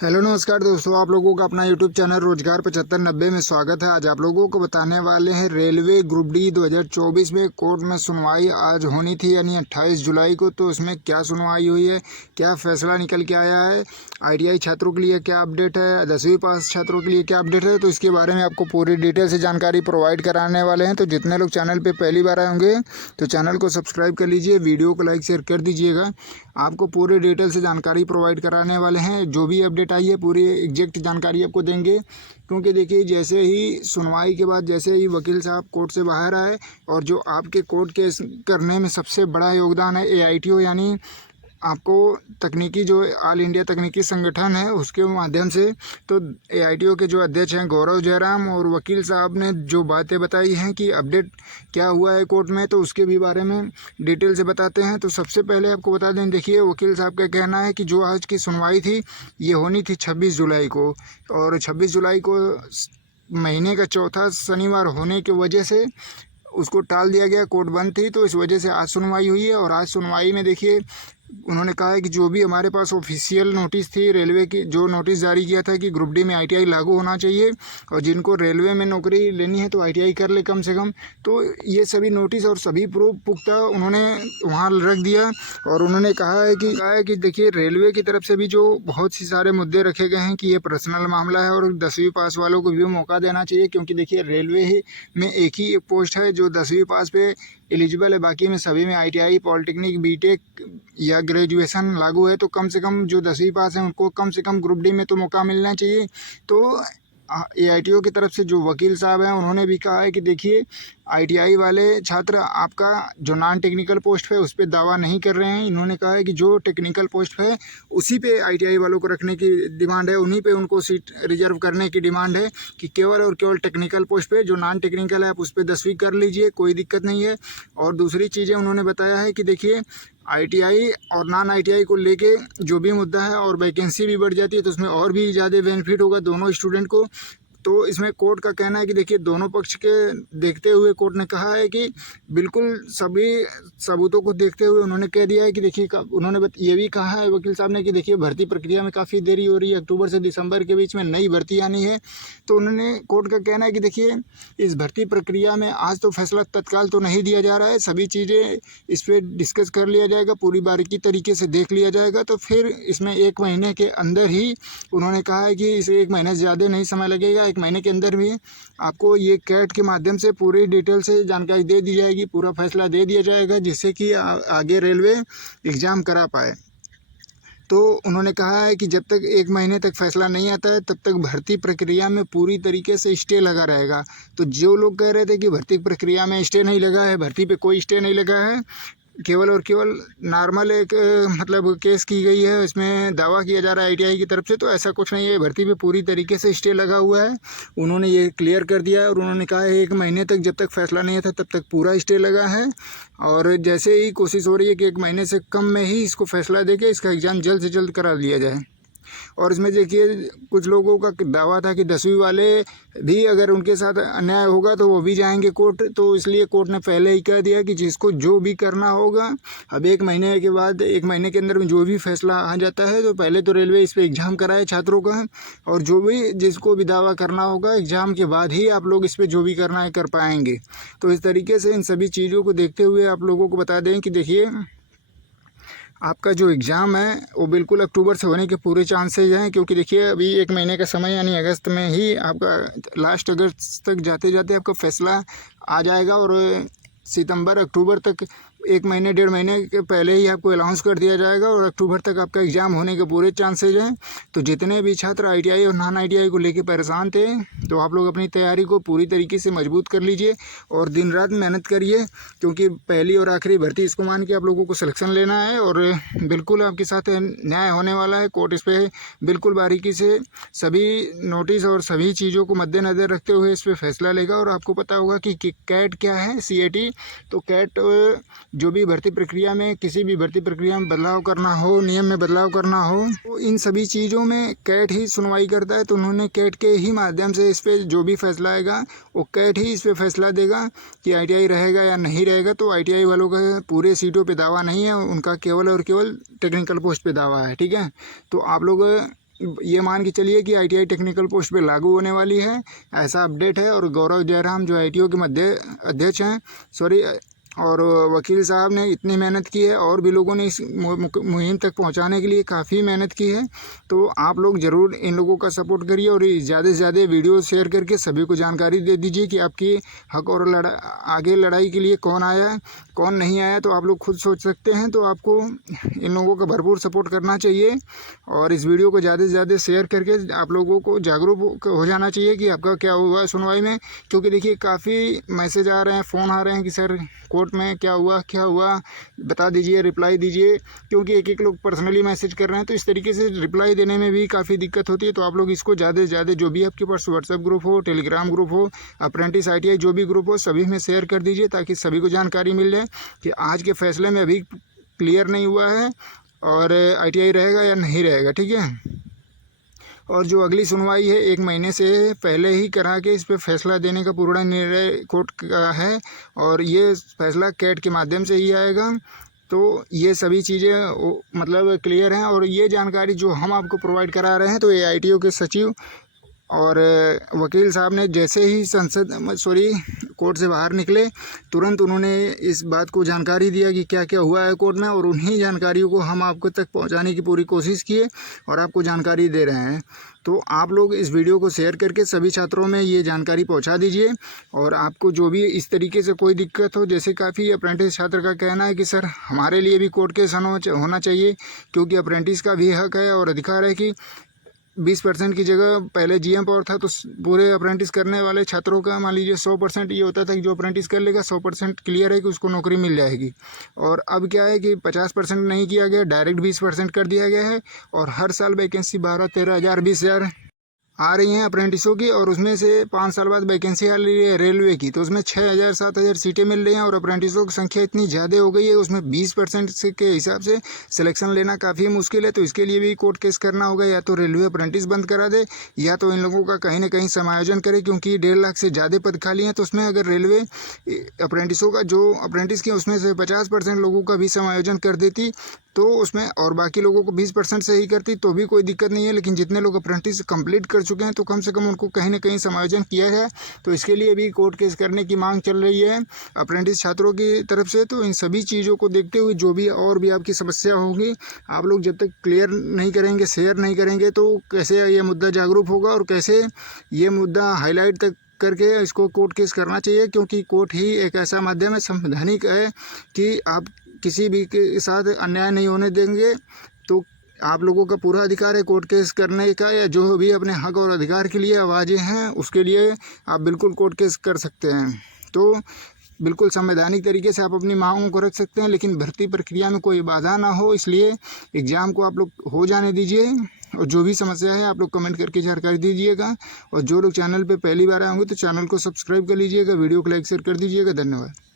Hello नमस्कार दोस्तों, आप लोगों का अपना यूट्यूब चैनल रोजगार 7590 में स्वागत है। आज आप लोगों को बताने वाले हैं रेलवे ग्रुप डी 2024 में कोर्ट में सुनवाई आज होनी थी यानी 28 जुलाई को। तो उसमें क्या सुनवाई हुई है, क्या फैसला निकल के आया है, आईटीआई छात्रों के लिए क्या अपडेट है, 10वीं पास छात्रों के लिए क्या अपडेट है, तो इसके बारे में आपको पूरी डिटेल से जानकारी प्रोवाइड कराने वाले हैं। तो जितने लोग चैनल पर पहली बार आए होंगे तो चैनल को सब्सक्राइब कर लीजिए, वीडियो को लाइक शेयर कर दीजिएगा। आपको पूरी डिटेल से जानकारी प्रोवाइड कराने वाले हैं। जो भी अपडेट आई है पूरी एग्जैक्ट जानकारी आपको देंगे, क्योंकि देखिए जैसे ही सुनवाई के बाद जैसे ही वकील साहब कोर्ट से बाहर आए और जो आपके कोर्ट केस करने में सबसे बड़ा योगदान है एआईटीओ यानी आपको तकनीकी जो ऑल इंडिया तकनीकी संगठन है उसके माध्यम से, तो एआईटीओ के जो अध्यक्ष हैं गौरव जयराम और वकील साहब ने जो बातें बताई हैं कि अपडेट क्या हुआ है कोर्ट में, तो उसके भी बारे में डिटेल से बताते हैं। तो सबसे पहले आपको बता दें, देखिए वकील साहब का कहना है कि जो आज की सुनवाई थी ये होनी थी 26 जुलाई को, और 26 जुलाई को महीने का चौथा शनिवार होने की वजह से उसको टाल दिया गया, कोर्ट बंद थी, तो इस वजह से आज सुनवाई हुई है। और आज सुनवाई में देखिए उन्होंने कहा है कि जो भी हमारे पास ऑफिशियल नोटिस थी रेलवे की, जो नोटिस जारी किया था कि ग्रुप डी में आईटीआई लागू होना चाहिए और जिनको रेलवे में नौकरी लेनी है तो आईटीआई कर ले कम से कम, तो ये सभी नोटिस और सभी प्रूफ पुख्ता उन्होंने वहाँ रख दिया। और उन्होंने कहा है कि देखिए रेलवे की तरफ से भी जो बहुत सी सारे मुद्दे रखे गए हैं कि ये पर्सनल मामला है और 10वीं पास वालों को भी मौका देना चाहिए, क्योंकि देखिए रेलवे में एक ही पोस्ट है जो 10वीं पास पे एलिजिबल है, बाकी में सभी में आईटीआई, पॉलिटेक्निक, बीटेक या ग्रेजुएशन लागू है। तो कम से कम जो 10वीं पास हैं उनको कम से कम ग्रुप डी में तो मौका मिलना चाहिए। तो एआईटीओ की तरफ से जो वकील साहब हैं उन्होंने भी कहा है कि देखिए आईटीआई वाले छात्र आपका जो नॉन टेक्निकल पोस्ट है उस पर दावा नहीं कर रहे हैं। इन्होंने कहा है कि जो टेक्निकल पोस्ट है उसी पे आईटीआई वालों को रखने की डिमांड है, उन्हीं पे उनको सीट रिजर्व करने की डिमांड है कि केवल और केवल टेक्निकल पोस्ट पे, जो नॉन टेक्निकल है आप उस पर 10वीं कर लीजिए, कोई दिक्कत नहीं है। और दूसरी चीज़ें उन्होंने बताया है कि देखिए आईटीआई और नॉन आईटीआई को लेके जो भी मुद्दा है और वैकेंसी भी बढ़ जाती है तो उसमें और भी ज़्यादा बेनिफिट होगा दोनों स्टूडेंट को। तो इसमें कोर्ट का कहना है कि देखिए दोनों पक्ष के देखते हुए कोर्ट ने कहा है कि बिल्कुल सभी सबूतों को देखते हुए उन्होंने कह दिया है कि देखिए उन्होंने ये भी कहा है वकील साहब ने कि देखिए भर्ती प्रक्रिया में काफ़ी देरी हो रही है, अक्टूबर से दिसंबर के बीच में नई भर्ती आनी है। तो उन्होंने कोर्ट का कहना है कि देखिए इस भर्ती प्रक्रिया में आज तो फैसला तत्काल तो नहीं दिया जा रहा है, सभी चीज़ें इस पर डिस्कस कर लिया जाएगा, पूरी बारीकी तरीके से देख लिया जाएगा। तो फिर इसमें 1 महीने के अंदर ही उन्होंने कहा है कि इसे 1 महीने से ज़्यादा नहीं समय लगेगा, 1 महीने के अंदर भी आपको ये कैट के माध्यम से पूरी डिटेल से जानकारी दे दी जाएगी, पूरा फैसला दे दिया जाएगा, जिससे कि आगे रेलवे एग्ज़ाम करा पाए। तो उन्होंने कहा है कि जब तक 1 महीने तक फैसला नहीं आता है तब तक भर्ती प्रक्रिया में पूरी तरीके से स्टे लगा रहेगा। तो जो लोग कह रहे थे कि भर्ती प्रक्रिया में स्टे नहीं लगा है, भर्ती पे कोई स्टे नहीं लगा है, केवल और केवल नॉर्मल एक मतलब केस की गई है, इसमें दावा किया जा रहा है आईटीआई की तरफ से, तो ऐसा कुछ नहीं है। भर्ती पे पूरी तरीके से स्टे लगा हुआ है, उन्होंने ये क्लियर कर दिया है। और उन्होंने कहा है 1 महीने तक जब तक फैसला नहीं आता तब तक पूरा स्टे लगा है, और जैसे ही कोशिश हो रही है कि 1 महीने से कम में ही इसको फैसला देके इसका एग्ज़ाम जल्द से जल्द करा लिया जाए। और इसमें देखिए कुछ लोगों का दावा था कि 10वीं वाले भी अगर उनके साथ अन्याय होगा तो वो भी जाएंगे कोर्ट, तो इसलिए कोर्ट ने पहले ही कह दिया कि जिसको जो भी करना होगा अब 1 महीने के बाद, 1 महीने के अंदर में जो भी फैसला आ जाता है तो पहले तो रेलवे इस पर एग्ज़ाम कराए छात्रों का, और जो भी जिसको भी दावा करना होगा एग्ज़ाम के बाद ही आप लोग इस पर जो भी करना है कर पाएंगे। तो इस तरीके से इन सभी चीज़ों को देखते हुए आप लोगों को बता दें कि देखिए आपका जो एग्ज़ाम है वो बिल्कुल अक्टूबर से होने के पूरे चांसेज हैं, क्योंकि देखिए अभी 1 महीने का समय यानी अगस्त में ही आपका लास्ट अगस्त तक जाते जाते आपका फैसला आ जाएगा, और सितंबर अक्टूबर तक 1 महीने 1.5 महीने के पहले ही आपको अनाउंस कर दिया जाएगा, और अक्टूबर तक आपका एग्ज़ाम होने के पूरे चांसेज हैं। तो जितने भी छात्र आईटीआई और नॉन आईटीआई को लेके परेशान थे तो आप लोग अपनी तैयारी को पूरी तरीके से मजबूत कर लीजिए और दिन रात मेहनत करिए, क्योंकि पहली और आखिरी भर्ती इसको मान के आप लोगों को सिलेक्शन लेना है, और बिल्कुल आपके साथ न्याय होने वाला है। कोर्ट इस पर बिल्कुल बारीकी से सभी नोटिस और सभी चीज़ों को मद्देनज़र रखते हुए इस पर फैसला लेगा। और आपको पता होगा कि कैट क्या है, सीएटी। तो कैट जो भी भर्ती प्रक्रिया में, किसी भी भर्ती प्रक्रिया में बदलाव करना हो, नियम में बदलाव करना हो, तो इन सभी चीज़ों में कैट ही सुनवाई करता है। तो उन्होंने कैट के ही माध्यम से इस पर जो भी फैसला आएगा वो कैट ही इस पर फैसला देगा कि आईटीआई रहेगा या नहीं रहेगा। तो आईटीआई वालों का पूरे सीटों पे दावा नहीं है, उनका केवल और केवल टेक्निकल पोस्ट पे दावा है, ठीक है। तो आप लोग ये मान के चलिए कि ITI टेक्निकल पोस्ट पे लागू होने वाली है, ऐसा अपडेट है। और गौरव जयराम जो ITO के अध्यक्ष हैं, और वकील साहब ने इतनी मेहनत की है, और भी लोगों ने इस मुहिम तक पहुंचाने के लिए काफ़ी मेहनत की है। तो आप लोग ज़रूर इन लोगों का सपोर्ट करिए और ज़्यादा से ज़्यादा वीडियो शेयर करके सभी को जानकारी दे दीजिए कि आपकी हक और आगे लड़ाई के लिए कौन आया है, कौन नहीं आया। तो आप लोग खुद सोच सकते हैं। तो आपको इन लोगों का भरपूर सपोर्ट करना चाहिए और इस वीडियो को ज़्यादा से ज़्यादा शेयर करके आप लोगों को जागरूक हो जाना चाहिए कि आपका क्या हुआ सुनवाई में। क्योंकि देखिए काफ़ी मैसेज आ रहे हैं, फ़ोन आ रहे हैं कि सर कोर्ट में क्या हुआ बता दीजिए, रिप्लाई दीजिए। क्योंकि एक लोग पर्सनली मैसेज कर रहे हैं, तो इस तरीके से रिप्लाई देने में भी काफ़ी दिक्कत होती है। तो आप लोग इसको ज़्यादा से ज़्यादा जो भी आपके पास व्हाट्सएप ग्रुप हो, टेलीग्राम ग्रुप हो, अप्रेंटिस ITI जो भी ग्रुप हो, सभी में शेयर कर दीजिए ताकि सभी को जानकारी मिल जाए कि आज के फैसले में अभी क्लियर नहीं हुआ है और ITI रहेगा या नहीं रहेगा। ठीक है। और जो अगली सुनवाई है 1 महीने से पहले ही करा के इस पर फैसला देने का पूर्ण निर्णय कोर्ट का है और ये फैसला कैट के माध्यम से ही आएगा। तो ये सभी चीज़ें मतलब क्लियर हैं। और ये जानकारी जो हम आपको प्रोवाइड करा रहे हैं, तो ये ITO के सचिव और वकील साहब ने जैसे ही कोर्ट से बाहर निकले, तुरंत उन्होंने इस बात को जानकारी दिया कि क्या क्या हुआ है कोर्ट में, और उन्हीं जानकारियों को हम आपको तक पहुंचाने की पूरी कोशिश किए और आपको जानकारी दे रहे हैं। तो आप लोग इस वीडियो को शेयर करके सभी छात्रों में ये जानकारी पहुंचा दीजिए। और आपको जो भी इस तरीके से कोई दिक्कत हो, जैसे काफ़ी अप्रेंटिस छात्र का कहना है कि सर हमारे लिए भी कोर्ट केस होना चाहिए, क्योंकि अप्रेंटिस का भी हक है और अधिकार है कि 20% की जगह पहले GM पावर था, तो पूरे अप्रेंटिस करने वाले छात्रों का मान लीजिए 100% ये होता था कि जो अप्रेंटिस कर लेगा 100% क्लियर है कि उसको नौकरी मिल जाएगी। और अब क्या है कि 50% नहीं किया गया, डायरेक्ट 20% कर दिया गया है। और हर साल वैकेंसी 12-13 हज़ार 20 हज़ार आ रही हैं अप्रेंटिसों की, और उसमें से 5 साल बाद वैकेंसी आ रही है रेलवे की, तो उसमें 6,000 7,000 सीटें मिल रही हैं। और अप्रेंटिसों की संख्या इतनी ज़्यादा हो गई है, उसमें 20% के हिसाब से सिलेक्शन लेना काफ़ी मुश्किल है। तो इसके लिए भी कोर्ट केस करना होगा, या तो रेलवे अप्रेंटिस बंद करा दे, या तो इन लोगों का कहीं ना कहीं समायोजन करे। क्योंकि 1.5 लाख से ज़्यादा पद खाली हैं, तो उसमें अगर रेलवे अप्रेंटिसों का जो अप्रेंटिस की उसमें से 50% लोगों का भी समायोजन कर देती, तो उसमें और बाकी लोगों को 20% से ही करती तो भी कोई दिक्कत नहीं है। लेकिन जितने लोग अप्रेंटिस कंप्लीट कर चुके हैं, तो कम से कम उनको कहीं ना कहीं समायोजन किया जाए। तो इसके लिए भी कोर्ट केस करने की मांग चल रही है अप्रेंटिस छात्रों की तरफ से। तो इन सभी चीज़ों को देखते हुए जो भी और भी आपकी समस्या होगी, आप लोग जब तक क्लियर नहीं करेंगे, शेयर नहीं करेंगे, तो कैसे ये मुद्दा जागरूक होगा और कैसे ये मुद्दा हाईलाइट तक करके इसको कोर्ट केस करना चाहिए। क्योंकि कोर्ट ही एक ऐसा माध्यम है, संवैधानिक है, कि आप किसी भी के साथ अन्याय नहीं होने देंगे। तो आप लोगों का पूरा अधिकार है कोर्ट केस करने का, या जो भी अपने हक और अधिकार के लिए आवाज़ें हैं उसके लिए आप बिल्कुल कोर्ट केस कर सकते हैं। तो बिल्कुल संवैधानिक तरीके से आप अपनी मांगों को रख सकते हैं, लेकिन भर्ती प्रक्रिया में कोई बाधा ना हो, इसलिए एग्ज़ाम को आप लोग हो जाने दीजिए। और जो भी समस्या है आप लोग कमेंट करके जानकारी दीजिएगा। और जो लोग चैनल पे पहली बार आए होंगे तो चैनल को सब्सक्राइब कर लीजिएगा, वीडियो को लाइक शेयर कर दीजिएगा। धन्यवाद।